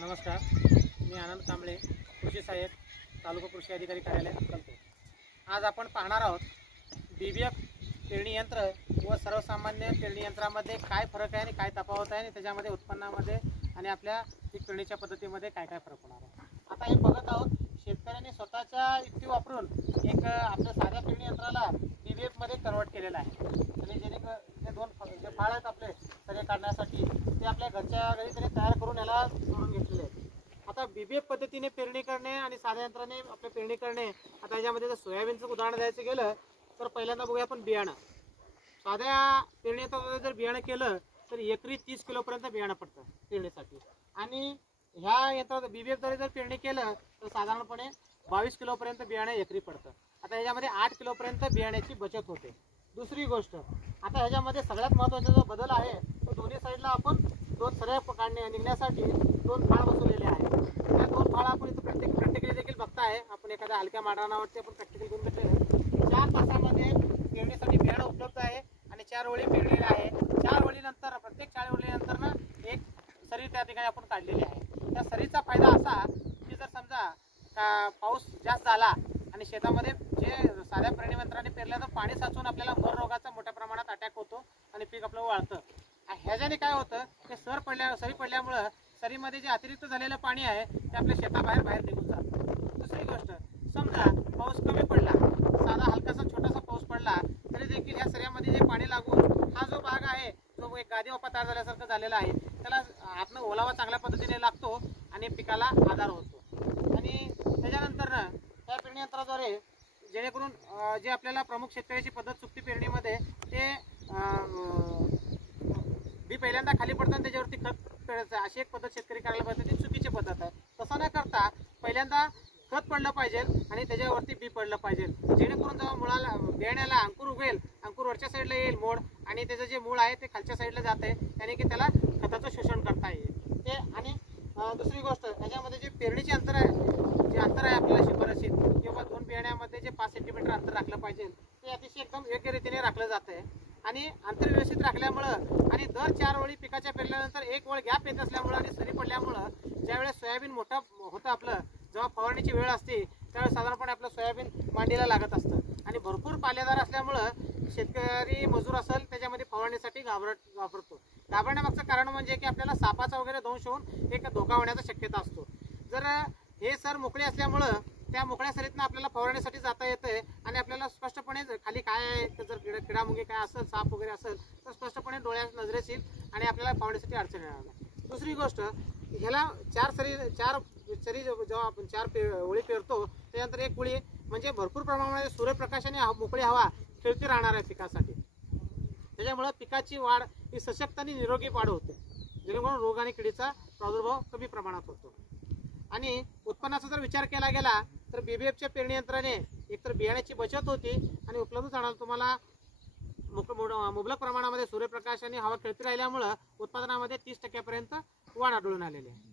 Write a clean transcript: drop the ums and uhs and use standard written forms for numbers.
नमस्कार, मी आनंद कांबळे, कृषी सहाय्यक, तालुका कृषी अधिकारी कार्यालय अक्कलकोट. आज आपण पाहणार आहोत BBF पेरणी यंत्र व सर्वसामान्य पेरणी यंत्रामध्ये काय फरक आहे आणि काय तफावत आहे आणि त्याच्यामध्ये उत्पन्नामध्ये आणि आपल्या पीक पेरणीच्या पद्धतीमध्ये काय काय फरक होणार आहे. आता हे बघत आहोत, शेतकऱ्यांनी स्वतःच्या युक्ती वापरून एक आपल्या साध्या पेरणी यंत्राला BBF मध्ये कन्वर्ट केलेलं आहे आणि जे दोन जे फाळ आहेत आपले सरे काढण्यासाठी ते आपल्या घरच्या घरी तरी तयार करून याला जोडून घेतलेले आहे. आता BBF पद्धतीने पेरणी करणे आणि साध्या यंत्राने आपले पेरणी करणे. आता याच्यामध्ये जर सोयाबीनचं उदाहरण द्यायचं गेलं तर पहिल्यांदा बघूया आपण बियाणं. साध्या पेरणी यंत्रामध्ये जर बियाणं केलं तर एकरी 30 किलोपर्यंत बियाणं पडतं पेरणीसाठी आणि ह्या यंत्रात BBF द्वारे जर पेरणी केलं तर साधारणपणे 22 किलोपर्यंत बियाणं एकरी पडतं. आता ह्याच्यामध्ये 8 किलोपर्यंत बियाण्याची बचत होते. दुसरी गोष्ट, आता ह्याच्यामध्ये सगळ्यात महत्त्वाचा जो बदल आहे तो दोन्ही साईडला आपण दोन सऱ्या निघण्यासाठी दोन फाळ बसवलेले आहेत. त्या दोन फाळ आपण इथं प्रॅक्टिकली देखील बघताय. आपण एखाद्या हलक्या माडानावरती आपण प्रॅक्टिकल करून घेतलेलं 4 तासामध्ये पेरणीसाठी बियाणं उपलब्ध आहे आणि 4 ओळी पेरलेल्या आहे. 4 ओळीनंतर प्रत्येक 4 ओळीनंतर ना एक सरी त्या ठिकाणी आपण काढलेली आहे. त्या सरीचा फायदा असा की जर समजा पाऊस जास्त झाला आणि शेतामध्ये जे साध्या पेरणी यंत्राने पेरलं तर पाणी साचून आपल्याला मर रोगाचा मोठ्या प्रमाणात अटॅक होतो आणि पीक आपलं वाळतं. ह्याच्याने काय होतं की सरी पडल्यामुळं सरीमध्ये जे अतिरिक्त झालेलं पाणी आहे ते आपल्या शेताबाहेर निघून जातं. दुसरी गोष्ट, समजा पाऊस कमी पडला, साधा हलकासा छोटासा पाऊस पडला तरी देखील ह्या सऱ्यामध्ये जे पाणी लागून हा जो भाग आहे जो एक गादी वापा तयार झाल्यासारखं झालेला आहे त्याला आतनं ओलावा चांगल्या पद्धतीने लागतो आणि पिकाला आधार होतो. आणि त्याच्यानंतर त्या पेरणी यंत्राद्वारे जेणेकरून जे आपल्याला प्रमुख शेतकऱ्याची पद्धत चुकती पेरणीमध्ये ते बी पहिल्यांदा खाली पडताना त्याच्यावरती खत पेरायचं अशी एक पद्धत शेतकरी करायला पाहिजे. ती चुकीची पद्धत आहे. तसं न करता पहिल्यांदा खत पडलं पाहिजे आणि त्याच्यावरती बी पडलं पाहिजे, जेणेकरून जेव्हा मुळाला बियाण्याला अंकुर उगेल, अंकुर वरच्या साईडला येईल मोड आणि त्याचं जे मूळ आहे ते खालच्या साईडला जाते, त्याने की त्याला खताचं शोषण करता येईल ते. आणि दुसरी गोष्ट, त्याच्यामध्ये जे पेरणीचे अंतर आहे आपल्याला 100 असेल किंवा 2 बियाण्यामध्ये जे 5 सेंटीमीटर अंतर राखलं पाहिजे ते अतिशय एकदम योग्य रीतीने राखलं जातं आणि अंतर व्यवस्थित राखल्यामुळं आणि दर 4 ओळी पिकाच्या पेरल्यानंतर एक ओळ गॅप येत असल्यामुळं आणि सरी पडल्यामुळं ज्यावेळेस सोयाबीन मोठं होतं आपलं, जेव्हा फवारणीची वेळ असते त्यावेळेस साधारणपणे आपलं सोयाबीन मांडीला लागत असतं आणि भरपूर पालेदार असल्यामुळं शेतकरी मजूर असेल त्याच्यामध्ये फवारणीसाठी घाबरतो. घाबरण्यामागचं कारण म्हणजे की आपल्याला सापाचा वगैरे दंश होऊन एक धोका होण्याचा शक्यता असतो. जर हे सर मोकळे असल्यामुळं त्या मोकळ्या सरीतनं आपल्याला फवारणीसाठी जाता येतंय आणि आपल्याला स्पष्टपणे खाली काय आहे तर जर किडामुंगी काय असेल, साप वगैरे असेल तर स्पष्टपणे डोळ्यात नजरेस येईल आणि आपल्याला फवारणीसाठी अडचण येणार नाही. दुसरी गोष्ट, ह्याला 4 सरी जेव्हा आपण 4 ओळी पेरतो त्यानंतर एक ओळी म्हणजे भरपूर प्रमाणामध्ये सूर्यप्रकाशाने मोकळी हवा खेळती राहणार आहे पिकासाठी. त्याच्यामुळं पिकाची वाढ ही सशक्त आणि निरोगी वाढ होते, जेणेकरून रोग आणि किडीचा प्रादुर्भाव कमी प्रमाणात होतो. आणि उत्पन्नाचा जर विचार केला गेला तर BBFच्या पेरणी यंत्राने एकतर बियाण्याची बचत होती आणि उपलब्ध जाणार तुम्हाला मुबलक प्रमाणामध्ये सूर्यप्रकाश आणि हवा खेळती राहिल्यामुळं उत्पादनामध्ये 30% वाढ आढळून आलेली आहे.